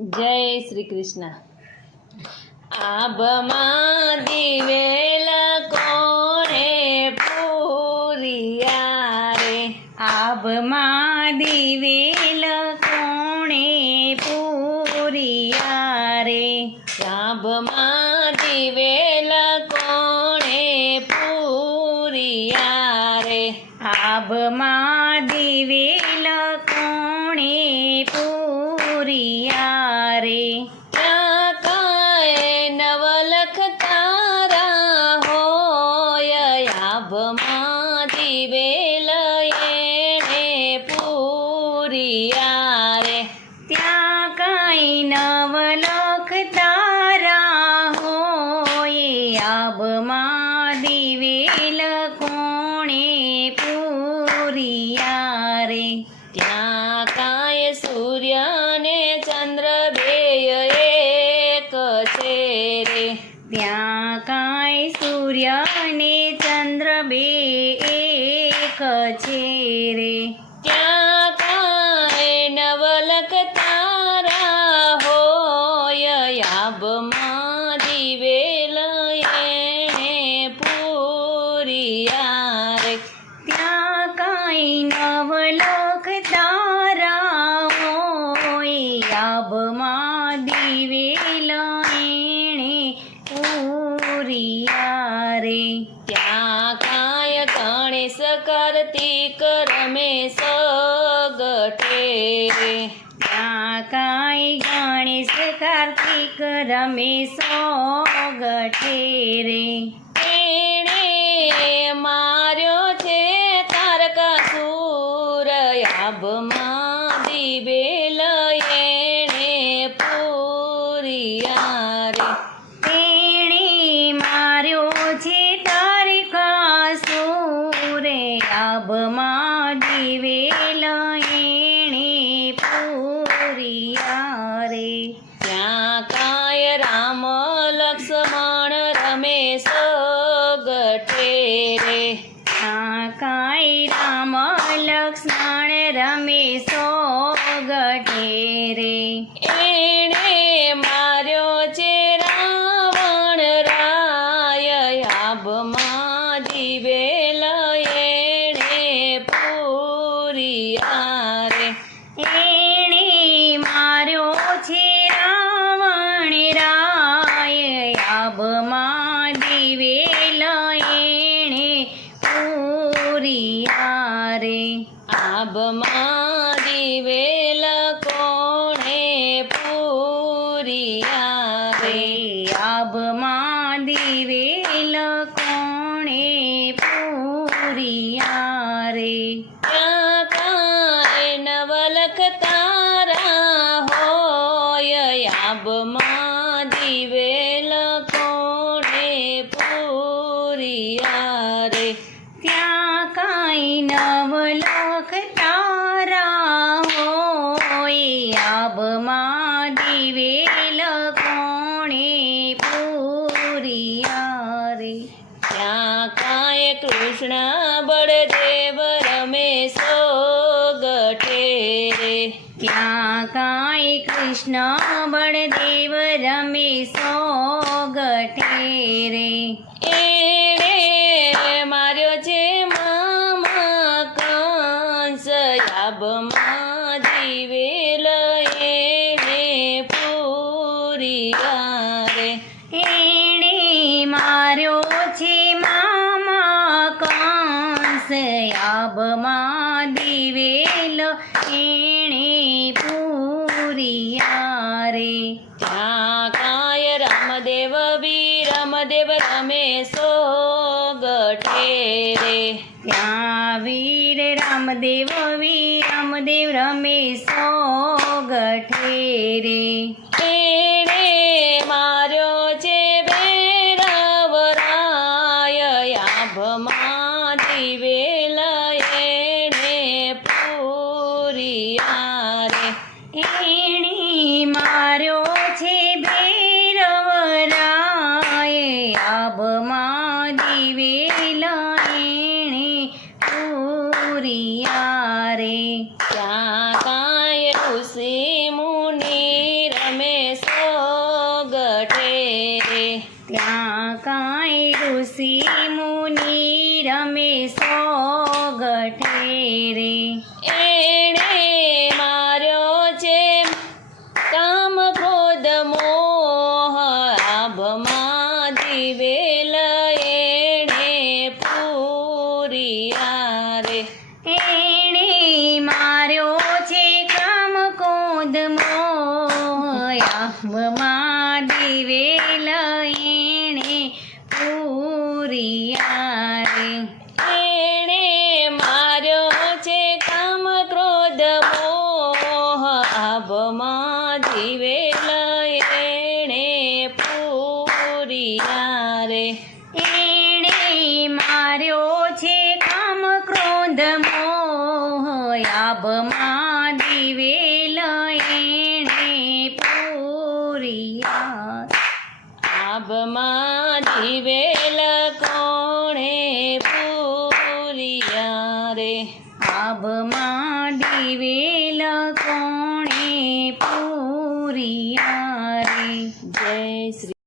જય શ્રી કૃષ્ણ. આભમાં દિવેલ કોણે પૂરિયા રે, આભમાં દિવેલ કોણે પૂરિયા રે, આભમાં દિવેલ કોણે પૂરિયા રે, આભમાં દિવેલ કોણે પૂરિયા રે. ત્યાં કાંઈ નવલખ તારા હોય, આભમાં દિવેલ એણે પૂરિયા રે, ત્યાં કાંઈ નવલખ તારા હોય, આભમાં દિવેલ કોણે પૂરિયા રે. ત્યાં કાંઈ સૂર્ય ને ચંદ્ર બેય એક છે રે, ત્યાં કાંઈ સૂર્ય ને ચંદ્ર બે એક છે રે. ત્યાં કાંઈ નવલખ તારા હોય, આભમાં દિવેલ એણે પૂરિયા રે, ત્યાં કાંઈ નવલખ તારા હોય, આભમાં દિવેલ એણે પૂરિયા રે. ત્યાં કાંઈ ગણેશ કાર્તિક રમેશ ગઠે રે, ત્યાં કાંઈ ગણેશ કાર્તિક રમેશ ગઠે રે. એણે માર્યો છે તારકાસુર, આભમાં દિવેલ એણે પૂરિયા રે, તેણે માર્યો છે તારકાસુર, આભમાં દિવેલ એણે પૂરિયા રે. ત્યાં કાંઈ રામ લક્ષ્મણ રમેશ ગઠે રે, ત્યાં કાંઈ રામ લક્ષ્મણ રમેશ ગઠે રે. એણે માર્યો છે રાવણ રાય, આભમાં દિવેલ એણે પૂરિયા રે, એણે માર્યો છે રાવણ રાય, આભમાં દિવેલ એણે પૂરિયા રે. આભમાં દિવેલ કોણે પૂરિયા રે, આભમાં દિવેલ કોણે પૂરિયા રે. ત્યાં કાંઈ નવલખ તારા હોય, આભમાં દિવેલ કોણે પૂરિયા રે, ત્યાં કાંઈ નવલખ તારા હોય, આભમાં દિવેલ કોણે પૂરિયા રે. ત્યાં કાંઈ કૃષ્ણ બળદેવ રમેશ ગઠે રે, ત્યાં કાંઈ કૃષ્ણ બળદેવ રમેશ ગઠે રે. એણે માર્યો છે મામા કંસ, આભમાં દિવેલ એણે પૂરિયા રે, એણે માર્યો છે મામા કંસ, આભમાં દિવેલ એણે પૂરિયા રે. ત્યાં કાંઈ રામદેવ રમેશ ગઠે રે, ત્યાં વીર રામદેવ રમેશ ગઠે રે. એણે માર્યો છે ભૈરવ રાય, આભમાં દિવેલ એણે પૂરિયા રે, એણે માર્યો છે ભૈરવ રાય, આભમાં દિવેલ એણે પૂરિયા રે. ત્યાં કાંઈ ઋષિ મુનિ ઋષિ મુનિ રમે સોગઠે રે એણે માર્યો છે કામ ક્રોધ મોહ આભમાં દિવેલ એણે પૂરિયા રે એણે માર્યો છે કામ ક્રોધ મોહ આભમાં દિવેલ એણે પૂરિયા રે એણે માર્યો છે કામ ક્રોધ મોહ આભમાં દિવેલ એણે પૂરિયા રે એણે માર્યો છે કામ ક્રોધ મોહ આભમાં દિવેલ એણે પૂરિયા આભમાં દિવેલ કોણે પૂરિયા રે આભમાં દિવેલ કોણે પૂરિયા રે જય શ્રી